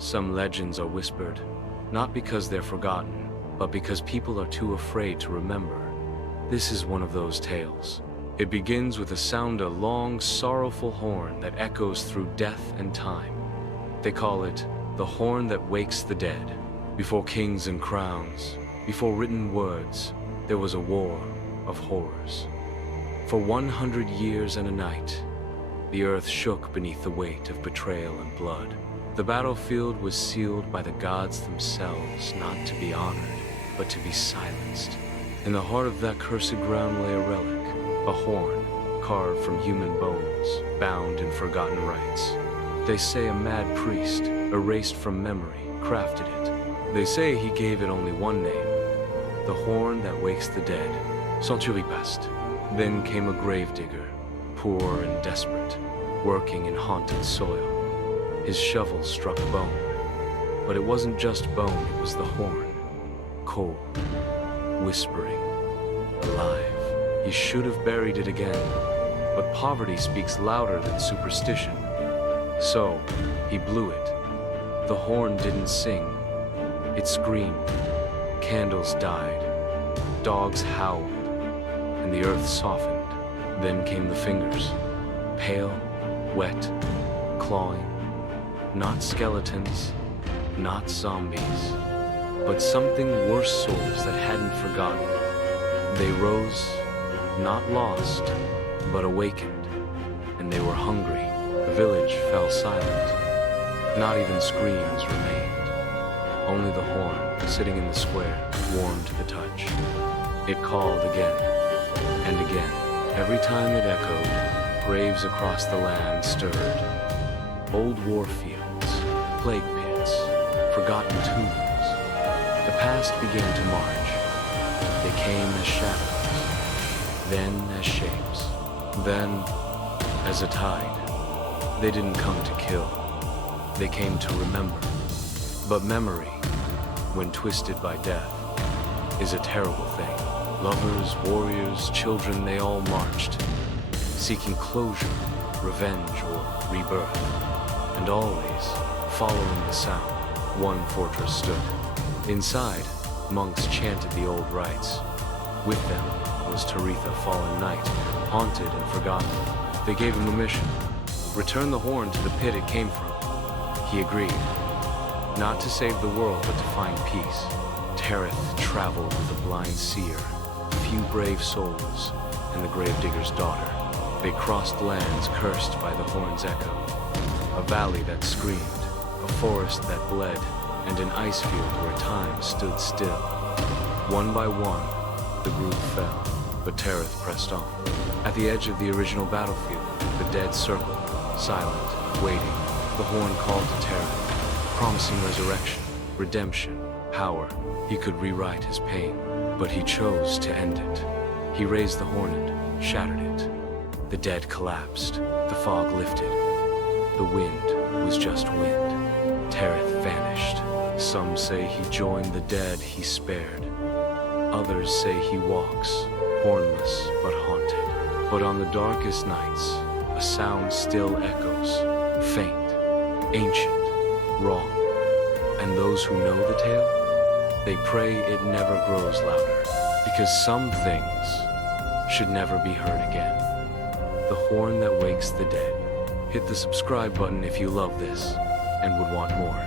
Some legends are whispered, not because they're forgotten, but because people are too afraid to remember. This is one of those tales. It begins with a long, sorrowful horn that echoes through death and time. They call it the horn that wakes the dead. Before kings and crowns, before written words, there was a war of horrors. For 100 years and a night, the earth shook beneath the weight of betrayal and blood. The battlefield was sealed by the gods themselves, not to be honored, but to be silenced. In the heart of that cursed ground lay a relic, a horn carved from human bones, bound in forgotten rites. They say a mad priest, erased from memory, crafted it. They say he gave it only one name, the horn that wakes the dead, Santuripast. Then came a gravedigger, poor and desperate, working in haunted soil. His shovel struck bone, but it wasn't just bone, it was the horn. Cold, whispering, alive. He should have buried it again, but poverty speaks louder than superstition. So, he blew it. The horn didn't sing. It screamed. Candles died. Dogs howled. And the earth softened. Then came the fingers. Pale, wet, clawing. Not skeletons, not zombies, but something worse souls that hadn't forgotten. They rose, not lost, but awakened, and they were hungry. The village fell silent. Not even screams remained. Only the horn, sitting in the square, warm to the touch. It called again, and again. Every time it echoed, graves across the land stirred. Old war fields, plague pits, forgotten tombs. The past began to march. They came as shadows, then as shapes, then as a tide. They didn't come to kill, they came to remember. But memory, when twisted by death, is a terrible thing. Lovers, warriors, children, they all marched, seeking closure, revenge, or rebirth. And always, following the sound, one fortress stood. Inside, monks chanted the old rites. With them was Tareth, a fallen knight, haunted and forgotten. They gave him a mission: return the horn to the pit it came from. He agreed, not to save the world, but to find peace. Tareth traveled with a blind seer, a few brave souls, and the gravedigger's daughter. They crossed lands cursed by the horn's echo. A valley that screamed, a forest that bled, and an ice field where time stood still. One by one, the group fell, but Tareth pressed on. At the edge of the original battlefield, the dead circled, silent, waiting. The horn called to Tareth, promising resurrection, redemption, power. He could rewrite his pain, but he chose to end it. He raised the horn and shattered it. The dead collapsed, the fog lifted. The wind was just wind. Tareth vanished. Some say he joined the dead he spared. Others say he walks, hornless but haunted. But on the darkest nights, a sound still echoes, faint, ancient, wrong. And those who know the tale, they pray it never grows louder, because some things should never be heard again. The horn that wakes the dead. Hit the subscribe button if you love this and would want more.